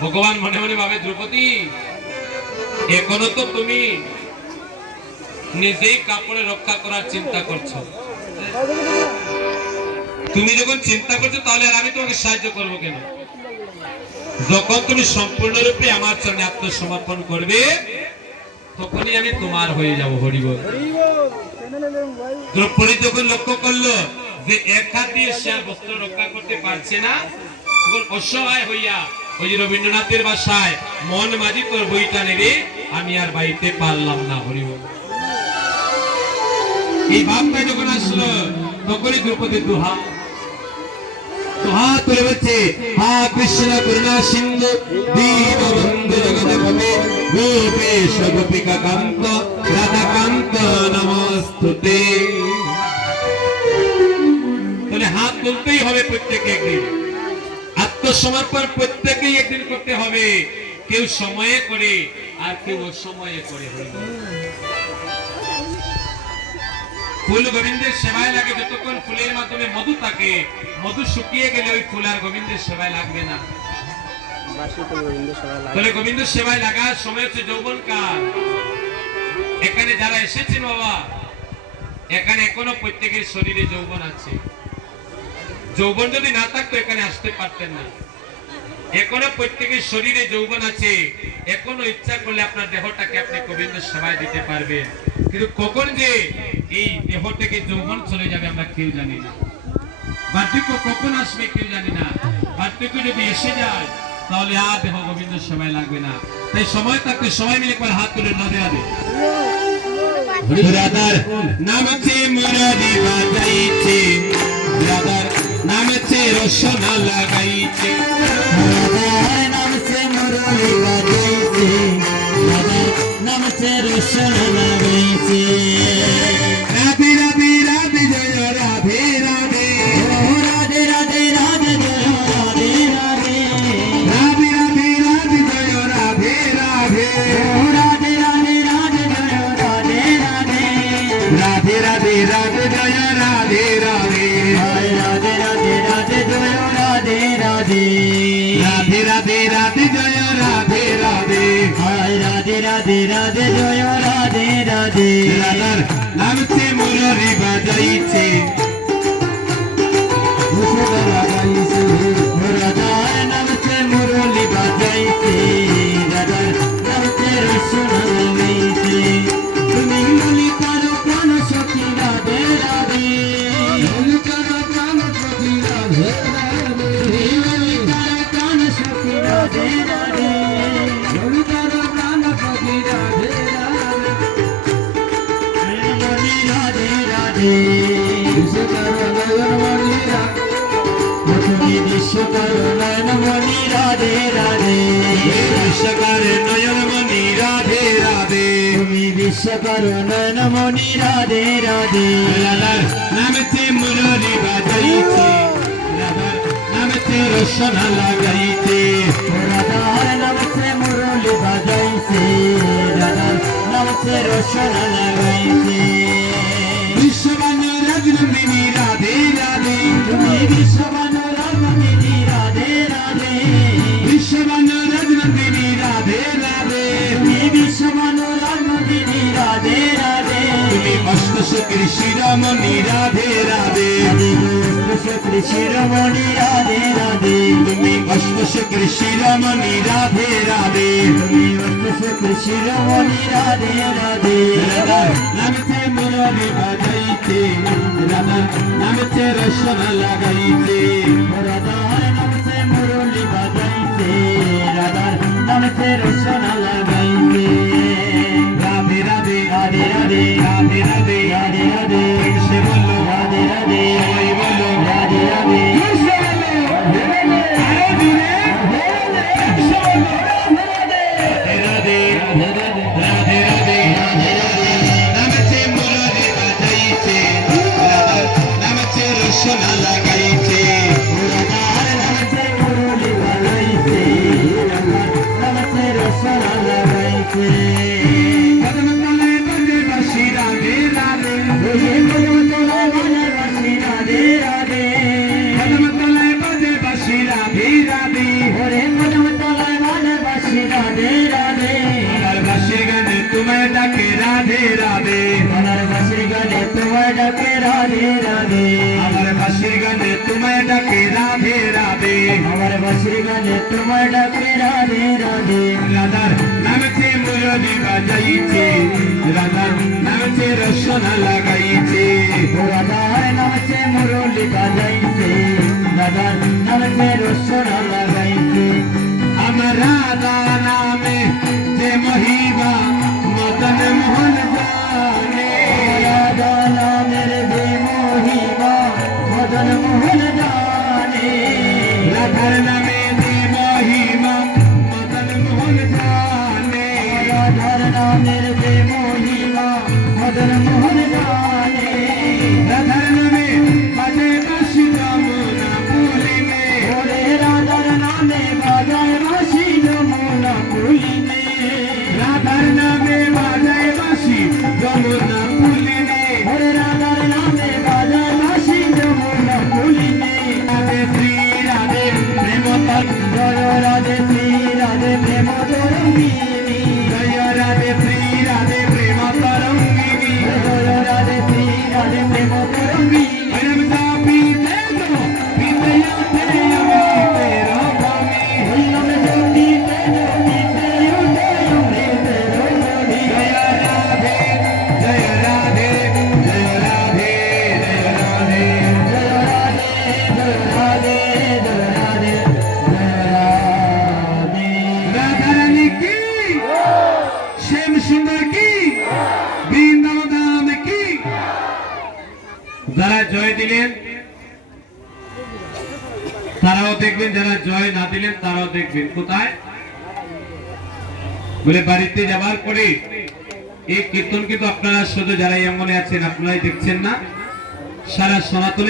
ভগবান মনে মনে ভাবে, দ্রৌপদী এখনো তো তুমি নিজেই কাপড়ে রক্ষা করার চিন্তা করছো। তুমি যখন চিন্তা করছো তাহলে আর আমি তোমাকে সাহায্য করবো কেন? যখন তুমি সম্পূর্ণরূপে আমার চরণে আত্মসমর্পণ করবে তখনই আমি তোমার হয়ে যাব। হরিবল। দ্রৌপদী যখন লক্ষ্য করলো যে এক হাত দিয়ে সে আর বস্ত্র রক্ষা করতে পারছে না, তখন অসহায় হইয়া ওই যে রবীন্দ্রনাথের ভাষায় মন মাঝি তোর বইটা নেবে, আমি আর বাইতে পারলাম না। হরিবল। এই ভাবটা যখন আসলো তখনই দ্রৌপদী দুহাত তুলে বলছে, হা কৃষ্ণ করুণা সিন্ধু দীনবন্ধু জগৎপতে গোপেশ গোপিকা কান্ত রাধাকান্ত নমস্তুতে। তাহলে হাত তুলতেই হবে প্রত্যেকে একদিন। আত্মসমর্পণ প্রত্যেকেই একদিন করতে হবে। কেউ সময়ে করে আর কেউ অসময়ে করে। ফুল গোবিন্দের সেবায় লাগে যতক্ষণ ফুলের মাধ্যমে মধু থাকে। মধু শুকিয়ে গেলে ওই ফুল আর গোবিন্দের সেবায় লাগবে না। তাহলে গোবিন্দের সেবায় লাগার সময় হচ্ছে যৌবন কাল। এখানে যারা এসেছেন বাবা, এখানে এখনো প্রত্যেকের শরীরে যৌবন আছে। যৌবন যদি না থাকতো এখানে আসতে পারতেন না। এখনো প্রত্যেকের শরীরে যৌবন আছে। এখনো ইচ্ছা করলে আপনার দেহটাকে আপনি গোবিন্দের সেবায় দিতে পারবেন। কিন্তু কখন যে এই দেহ থেকে যৌবন চলে যাবে আমরা কেউ জানি না। বার্ধক্য কখন আসবে কেউ জানি না। বার্ধক্য যদি এসে যায় তাহলে আর দেহ গোবিন্দের সেবায় লাগবে না। তাই সময় থাকতে সবাই মিলে একবার হাত তুলে রাধে রাধে। রাধার নামছে মুরারি বাজাইছে, রাধার নামছে রসনা লাগাইছে, রাধার নামছে মুরলি বাজাইছে, রাধার নামছে রসনা লাগাইছে। রাধে রাধে রাধে জয় রাধে রাধে, ও রাধে রাধে রাধে জয় রাধে রাধে, রাধে রাধে রাধে জয় রাধে রাধে, ও রাধে রাধে রাধে জয় রাধে রাধে, রাধে রাধে রাধে জয় রাধে রাধে, হায় রাধে রাধে রাধে জয় রাধে রাধে, রাধে রাধে রাধে জয় রাধে রাধে, হায় রাধে রাধে রাধে জয় রাধে রাধে। রাধার নামছে মুরারি বাজাইছে, রাধার নামছে মুরলি বাজাইছে, রাধার নামছে রসনা লাগাইছে। তুমি বলি করো প্রাণ সখী রাধে রাধে, বলি করো প্রাণ সখী রাধে রাধে, বলি করো প্রাণ সখী রাধে রাধে, বলি করো প্রাণ সখী রাধে রাধে, মনি রাধে রাধে, বিশ্বকর নয়ন মনি রাধে রাধে, বিশ্বকর নয়ন মনি রাধে রাধে, তুমি বিশ্বকর নয়ন মনি রাধে রাধে। রাধার নামছে মুরারি বাজাইছে, রাধার নামছে রসনা লাগাইছে, রাধার নামছে মুরলি বাজাইছে, রাধার নামছে রসনা লাগাইছে। বিশ্ববাণী রাজনন্দিনী রাধে রাধে, তুমি বিশ্ববান রামদিনী রাধে রাধে, বিশ্ববাণী রাজনন্দিনী রাধে রাধে, তুমি বিশ্ববান রামদিনী রাধে রাধে, তুমি অষ্টশক্তি শিরোমণি রাধে রাধে, শ্রী শিরোমণি রাধে রাধে, তুমি অষ্টশক্তি শিরোমণি রাধে রাধে, তুমি শ্রী শিরোমণি রাধে রাধে। রাধার নামছে মুরারি বাজাইছে, রাধার নামছে রসনা লাগাইছে, রাধার নামছে মুরলি বাজাইছে, রাধার নামছে রসনা লাগাইছে। রাধে রাধে রাধে রাধে রাধে রাধে রাধে রাধে, সে বললো রাধে রাধে সবাই বলো রাধে রাধে, রাধে রাধে রাধে রাধে, নামছে মুরারি বাজাইছে, রাধার নামছে রসনা লাগাইছে, রাধার নামছে মুরলি বাজাইছে, তোমার ডাকে রাধে রাধে রাধার নামতে মুরলি বাজাইছে রাধার নামতে রসনা লাগাইছে রাধার নামছে মুরলি বাজাইছে রাধার নামছে রসনা লাগাইছে আমার রাধা নামে যে মহিমা মদন মোহন জানে রাধা নামের যে মহিমা মদন মোহন জানে রাধার নামে যে মহিমা মদন মোহন জানে রাধার নামের যে মহিমা মদন মোহন জানে রাধার নামে বাজে বাঁশি যমুনা পুরী মে ওরে রাধার নামে বাজায় বাঁশি যমুনা পুলিনে রাধার নামে বাজায় বাঁশি যমুনা পুরী মে ওরে রাধার নামে বাজায় বাঁশি যমুনা পুলিনে রাধে শ্রী রাধে প্রেম জয় রাধে শ্রী রাধে প্রেম তরঙ্গিনী জয় রাধে শ্রী রাধে প্রেম তরঙ্গিনী জয় রাধে শ্রী রাধে প্রেম তরঙ্গিনী প্রেম চাপি তেজো বিদয়তে আমি তেরো ভামি হইলাম জ্যোতিতে জ্যোতিতে উঠে অমৃতে রজনী জয় রাধে জয় রাধে জয় রাধে জয় রাধে জয় রাধে জয় রাধে জয় রাধে জয় রাধে রাধা রানী কি শ্যাম সুন্দর কি বৃন্দাবন ধাম কি যারা জয় দিলেন তারাও দেখবেন, যারা জয় না দিলেন তারাও দেখবেন। কোথায় বলে বাড়িতে যাবার পরে এই কীর্তন কিন্তু আপনারা শুধু যারা এই অঙ্গনে আছেন আপনারাই দেখছেন না, সারা সনাতন